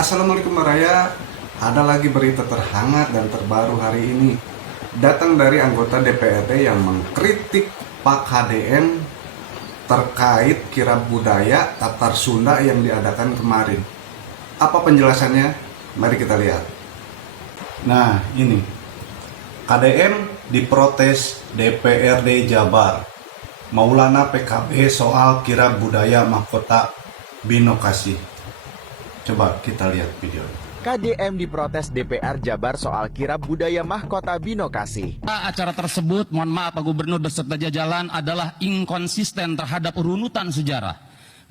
Assalamualaikum Raya. Ada lagi berita terhangat dan terbaru hari ini. Datang dari anggota DPRD yang mengkritik Pak HDM terkait kirab budaya Tatar Sunda yang diadakan kemarin. Apa penjelasannya? Mari kita lihat. Nah, ini. HDM diprotes DPRD Jabar. Maulana PKB soal kirab budaya mahkota Binokasi. Coba kita lihat video. KDM diprotes DPR Jabar soal kirab budaya mahkota Binokasi. Acara tersebut, mohon maaf Pak Gubernur beserta jajaran, adalah inkonsisten terhadap runutan sejarah.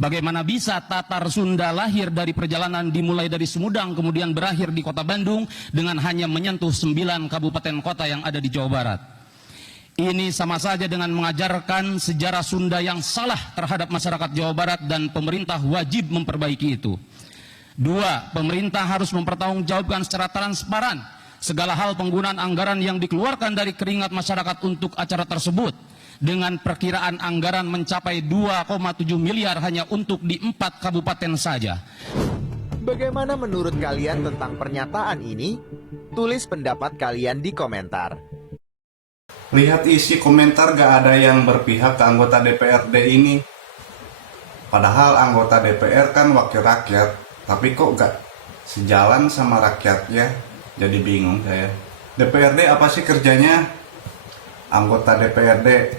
Bagaimana bisa Tatar Sunda lahir dari perjalanan dimulai dari Sumedang kemudian berakhir di kota Bandung dengan hanya menyentuh 9 kabupaten kota yang ada di Jawa Barat. Ini sama saja dengan mengajarkan sejarah Sunda yang salah terhadap masyarakat Jawa Barat dan pemerintah wajib memperbaiki itu. 2. Pemerintah harus mempertanggungjawabkan secara transparan segala hal penggunaan anggaran yang dikeluarkan dari keringat masyarakat untuk acara tersebut dengan perkiraan anggaran mencapai 2,7 miliar hanya untuk di 4 kabupaten saja. Bagaimana menurut kalian tentang pernyataan ini? Tulis pendapat kalian di komentar. Lihat isi komentar, gak ada yang berpihak ke anggota DPRD ini. Padahal anggota DPR kan wakil rakyat. Tapi kok gak sejalan sama rakyatnya? Jadi bingung saya. DPRD apa sih kerjanya? Anggota DPRD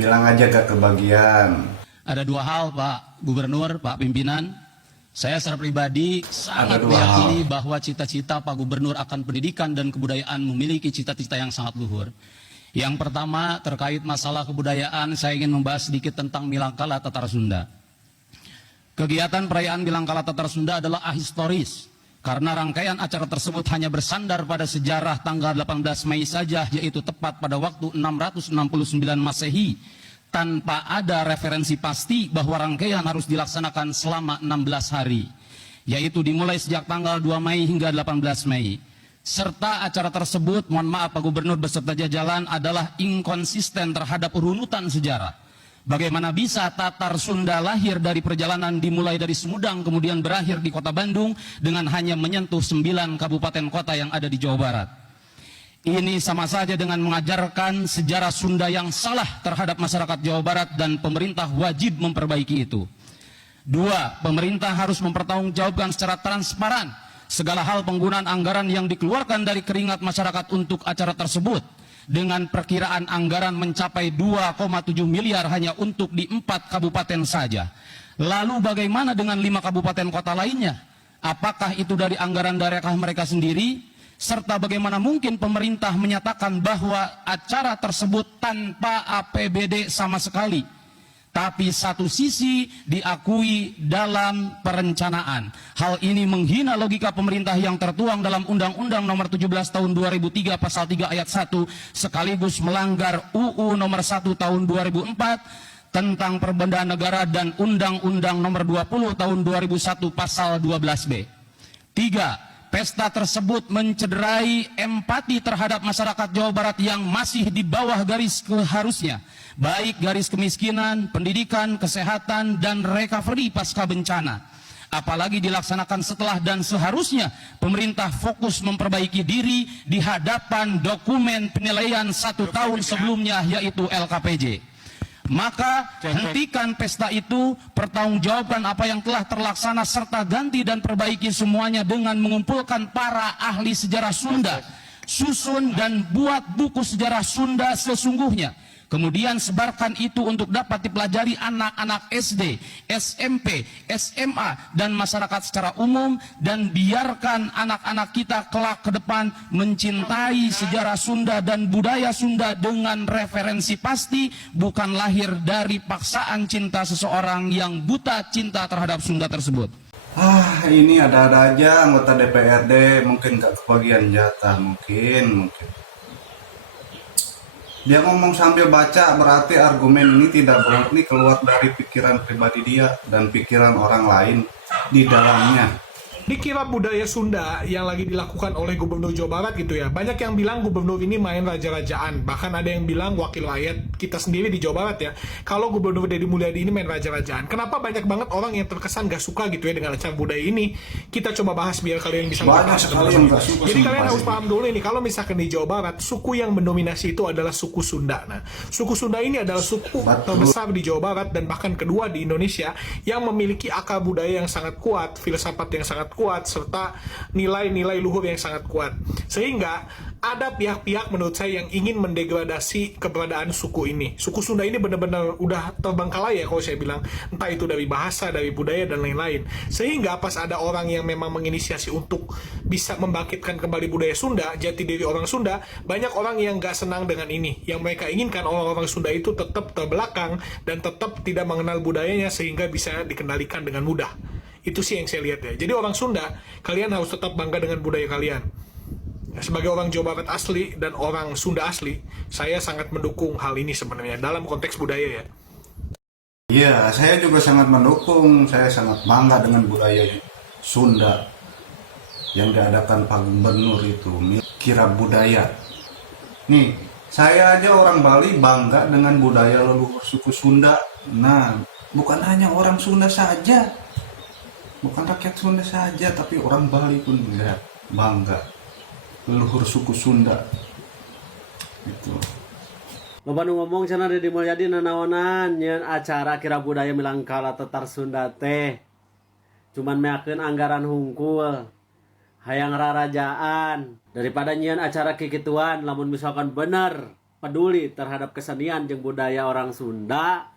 bilang aja gak kebagian. Ada 2 hal Pak Gubernur, Pak Pimpinan. Saya secara pribadi sangat meyakini bahwa cita-cita Pak Gubernur akan pendidikan dan kebudayaan memiliki cita-cita yang sangat luhur. Yang pertama terkait masalah kebudayaan, saya ingin membahas sedikit tentang Milangkala Tatar Sunda. Kegiatan perayaan Milangkala Tatar Sunda adalah ahistoris karena rangkaian acara tersebut hanya bersandar pada sejarah tanggal 18 Mei saja, yaitu tepat pada waktu 669 Masehi, tanpa ada referensi pasti bahwa rangkaian harus dilaksanakan selama 16 hari, yaitu dimulai sejak tanggal 2 Mei hingga 18 Mei. Serta acara tersebut, mohon maaf Pak Gubernur beserta jajaran, adalah inkonsisten terhadap runutan sejarah. Bagaimana bisa Tatar Sunda lahir dari perjalanan dimulai dari Sumedang kemudian berakhir di kota Bandung dengan hanya menyentuh 9 kabupaten kota yang ada di Jawa Barat. Ini sama saja dengan mengajarkan sejarah Sunda yang salah terhadap masyarakat Jawa Barat dan pemerintah wajib memperbaiki itu. 2. Pemerintah harus mempertanggungjawabkan secara transparan segala hal penggunaan anggaran yang dikeluarkan dari keringat masyarakat untuk acara tersebut dengan perkiraan anggaran mencapai 2,7 miliar hanya untuk di 4 kabupaten saja. Lalu bagaimana dengan 5 kabupaten kota lainnya? Apakah itu dari anggaran daerah mereka sendiri? Serta bagaimana mungkin pemerintah menyatakan bahwa acara tersebut tanpa APBD sama sekali, tapi satu sisi diakui dalam perencanaan. Hal ini menghina logika pemerintah yang tertuang dalam Undang-Undang Nomor 17 Tahun 2003 Pasal 3 Ayat 1 sekaligus melanggar UU Nomor 1 Tahun 2004 tentang Perbendaan Negara dan Undang-Undang Nomor 20 Tahun 2001 Pasal 12B. 3. Pesta tersebut mencederai empati terhadap masyarakat Jawa Barat yang masih di bawah garis keharusnya, baik garis kemiskinan, pendidikan, kesehatan, dan recovery pasca bencana. Apalagi dilaksanakan setelah dan seharusnya pemerintah fokus memperbaiki diri di hadapan dokumen penilaian 1 tahun sebelumnya, yaitu LKPJ. Maka hentikan pesta itu, pertanggungjawabkan apa yang telah terlaksana serta ganti dan perbaiki semuanya dengan mengumpulkan para ahli sejarah Sunda, susun dan buat buku sejarah Sunda sesungguhnya. Kemudian sebarkan itu untuk dapat dipelajari anak-anak SD, SMP, SMA, dan masyarakat secara umum. Dan biarkan anak-anak kita kelak ke depan mencintai sejarah Sunda dan budaya Sunda dengan referensi pasti, bukan lahir dari paksaan cinta seseorang yang buta cinta terhadap Sunda tersebut. Ini ada-ada aja anggota DPRD, mungkin gak kebagian jatah, mungkin. Dia ngomong sambil baca, berarti argumen ini tidak murni keluar dari pikiran pribadi dia dan pikiran orang lain di dalamnya. Di kirab budaya Sunda yang lagi dilakukan oleh Gubernur Jawa Barat gitu ya, banyak yang bilang gubernur ini main raja-rajaan, bahkan ada yang bilang wakil rakyat kita sendiri di Jawa Barat ya, kalau Gubernur Deddy Mulyadi ini main raja-rajaan. Kenapa banyak banget orang yang terkesan gak suka gitu ya dengan acara budaya ini? Kita coba bahas biar kalian bisa Banyak sekali yang gak suka. Jadi sama kalian Pak harus Deddy. paham dulu ini, kalau misalkan di Jawa Barat, suku yang mendominasi itu adalah suku Sunda. Nah, suku Sunda ini adalah suku terbesar di Jawa Barat dan bahkan kedua di Indonesia yang memiliki akar budaya yang sangat kuat, filsafat yang sangat kuat, serta nilai-nilai luhur yang sangat kuat. Sehingga ada pihak-pihak menurut saya yang ingin mendegradasi keberadaan suku ini. Suku Sunda ini benar-benar udah terbengkalai ya kalau saya bilang, entah itu dari bahasa, dari budaya dan lain-lain. Sehingga pas ada orang yang memang menginisiasi untuk bisa membangkitkan kembali budaya Sunda, jati diri orang Sunda, banyak orang yang gak senang dengan ini. Yang mereka inginkan orang-orang Sunda itu tetap terbelakang dan tetap tidak mengenal budayanya sehingga bisa dikendalikan dengan mudah. Itu sih yang saya lihat ya. Jadi orang Sunda, kalian harus tetap bangga dengan budaya kalian. Sebagai orang Jawa Barat asli dan orang Sunda asli, saya sangat mendukung hal ini sebenarnya dalam konteks budaya ya. Iya, saya juga sangat mendukung. Saya sangat bangga dengan budaya Sunda yang diadakan Pak Gubernur itu, kirab budaya. Nih, saya aja orang Bali bangga dengan budaya leluhur suku Sunda. Nah, bukan hanya orang Sunda saja, bukan rakyat Sunda saja, tapi orang Bali pun juga bangga leluhur suku Sunda. Itu. Loba nu ngomong cenah Deddy Mulyadi nanaonan nyeun acara kirab budaya Milangkala Tetar Sunda teh. Cuman meakeun anggaran hungkul. Hayang rarajaan daripada nyeun acara kikituan lamun misalkan bener peduli terhadap kesenian jeung budaya orang Sunda,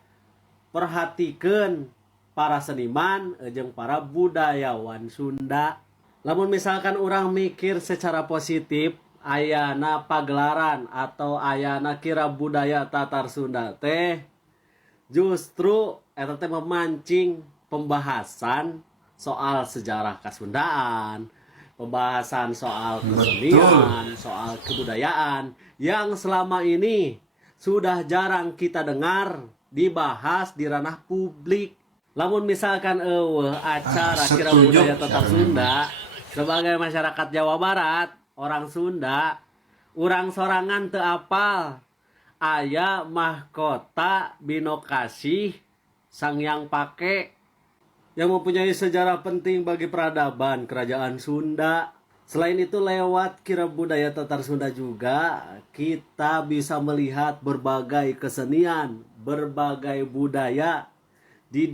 perhatikeun para seniman jeung para budayawan Sunda. Lamun misalkan orang mikir secara positif, ayana pagelaran atau ayana kirab budaya Tatar Sunda teh justru eta teh memancing pembahasan soal sejarah Kasundaan, pembahasan soal kesenian, soal kebudayaan yang selama ini sudah jarang kita dengar dibahas di ranah publik. Lamun misalkan acara kirab budaya Tatar Sunda sebagai masyarakat Jawa Barat, orang Sunda, urang sorangan teu apal aya mahkota Binokasih Sangyang Pake yang mempunyai sejarah penting bagi peradaban kerajaan Sunda. Selain itu lewat kirab budaya Tatar Sunda juga kita bisa melihat berbagai kesenian, berbagai budaya di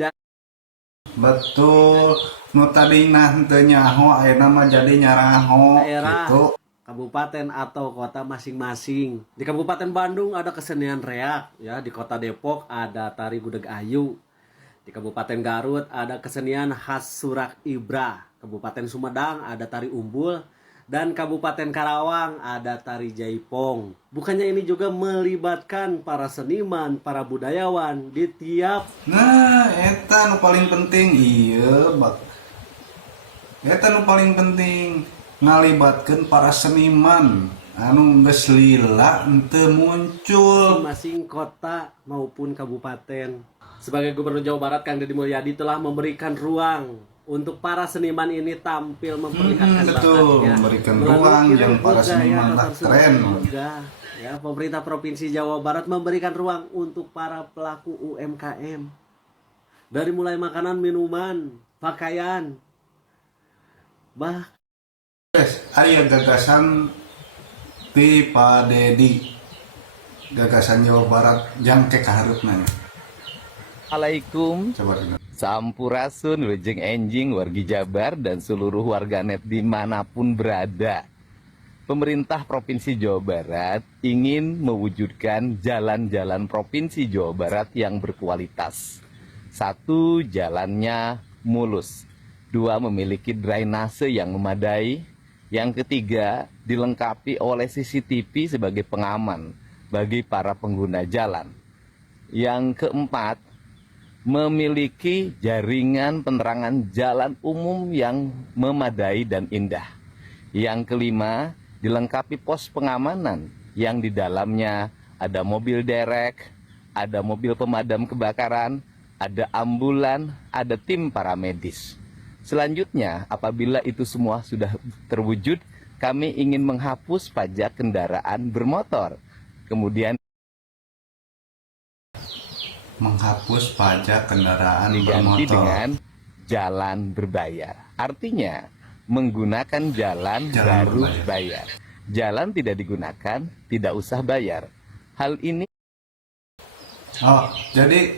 Betul. Nu tadina henteu nyaho ayeuna mah jadi nyaraho daerah, gitu. kabupaten atau kota masing-masing. Di Kabupaten Bandung ada kesenian reak, ya. Di Kota Depok ada tari gudeg ayu. Di Kabupaten Garut ada kesenian khas Surak Ibra. Kabupaten Sumedang ada tari umbul. Dan Kabupaten Karawang ada tari jaipong. Bukannya ini juga melibatkan para seniman, para budayawan di tiap. Nah, eta nu paling penting. Iya, Bak. Eta nu paling penting ngalibatkeun para seniman anu geus lila henteu muncul. Masing-masing kota maupun kabupaten. Sebagai Gubernur Jawa Barat, Kang Deddy Mulyadi telah memberikan ruang untuk para seniman ini tampil memperlihatkan betul, bakatnya. memberikan Melalui ruang kirab yang para budaya seniman Tatar lah Sunda keren. juga. Ya, pemerintah Provinsi Jawa Barat memberikan ruang untuk para pelaku UMKM. Dari mulai makanan, minuman, pakaian, Yes, aya gagasan ti Pak Deddy. Gagasan Jawa Barat jangke kaharupna. Assalamualaikum, Coba dengar. Sampurasun, Wilujeng Enjing, wargi Jabar, dan seluruh warganet dimanapun berada. Pemerintah Provinsi Jawa Barat ingin mewujudkan jalan-jalan Provinsi Jawa Barat yang berkualitas. 1. Jalannya mulus. 2. Memiliki drainase yang memadai. Yang ketiga, dilengkapi oleh CCTV sebagai pengaman bagi para pengguna jalan. Yang keempat, memiliki jaringan penerangan jalan umum yang memadai dan indah. Yang kelima, dilengkapi pos pengamanan yang di dalamnya ada mobil derek, ada mobil pemadam kebakaran, ada ambulan, ada tim paramedis. Selanjutnya, apabila itu semua sudah terwujud, kami ingin menghapus pajak kendaraan bermotor. Kemudian Menghapus pajak kendaraan diganti bermotor. dengan jalan berbayar. Artinya, menggunakan jalan baru berbayar. bayar. Jalan tidak digunakan, tidak usah bayar. Hal ini Oh, jadi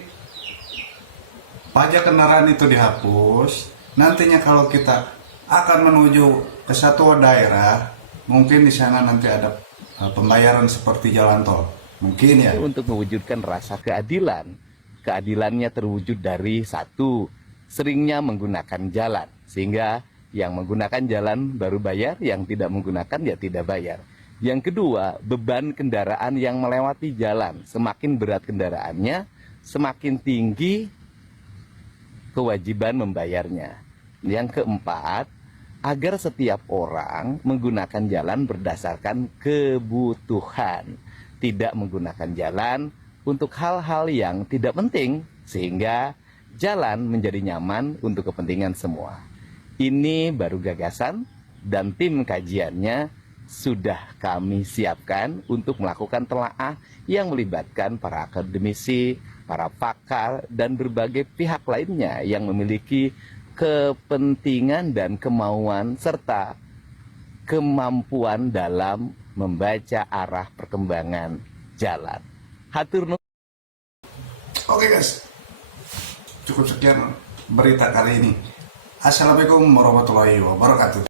pajak kendaraan itu dihapus. Nantinya kalau kita akan menuju ke satu daerah, mungkin di sana nanti ada pembayaran seperti jalan tol. Mungkin ya. untuk mewujudkan rasa keadilan. Keadilannya terwujud dari satu, seringnya menggunakan jalan. Sehingga yang menggunakan jalan baru bayar, yang tidak menggunakan ya tidak bayar. Yang kedua, beban kendaraan yang melewati jalan. Semakin berat kendaraannya, semakin tinggi kewajiban membayarnya. Yang keempat, agar setiap orang menggunakan jalan berdasarkan kebutuhan. Tidak menggunakan jalan untuk hal-hal yang tidak penting, sehingga jalan menjadi nyaman untuk kepentingan semua. Ini baru gagasan dan tim kajiannya sudah kami siapkan untuk melakukan telaah yang melibatkan para akademisi, para pakar, dan berbagai pihak lainnya yang memiliki kepentingan dan kemauan serta kemampuan dalam membaca arah perkembangan jalan. Hatur nuhun. Oke guys, cukup sekian berita kali ini. Assalamualaikum warahmatullahi wabarakatuh.